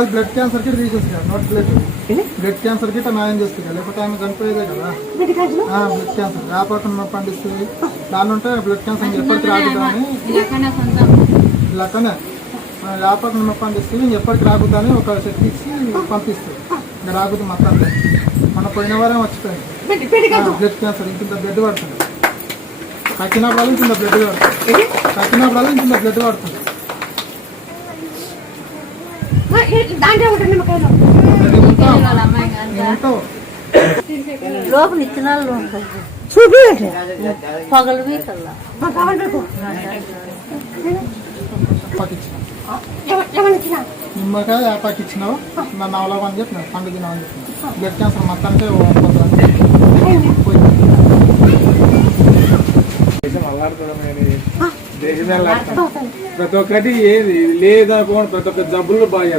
ఒక్కరు blood cancer కి తీసేస్తారు నాట్ బ్లడ్ క్యాన్సర్ కి న్యాయం చేస్తుంది లేకపోతే ఆమె చనిపోయేదే కదా. బ్లడ్ క్యాన్సర్ వ్యాపారం పండిస్తుంది దాని ఉంటే బ్లడ్ క్యాన్సర్ ఎప్పటికి రాకుదని ఇలాకనే వ్యాపారం పండిస్తుంది ఎప్పటికి రాకుదని ఒక శక్తి ఇచ్చి పంపిస్తుంది. ఇంకా రాకుతుంది మొత్తం మన పోయిన వారం వచ్చిపోయింది బ్లడ్ క్యాన్సర్ ఇంత బ్లడ్ పడుతుంది. కక్కినప్పుడల్లా ఇంత బ్లడ్ పడుతుంది. కక్కినప్పుడల్లా ఇంత బ్లడ్ పడుతుంది. లోపల ఇత్తనాలు చూపి పగలు నిమ్మకాయ యాపాకి ఇచ్చినావు నన్ను అవలవని చెప్పిన పండు తినవని చెప్పిన బ్లడ్ క్యాన్సర్ మొత్తానికి ప్రతి ఒక్కటి ఏది లేదా ప్రతి ఒక్క జబ్బులు బాగా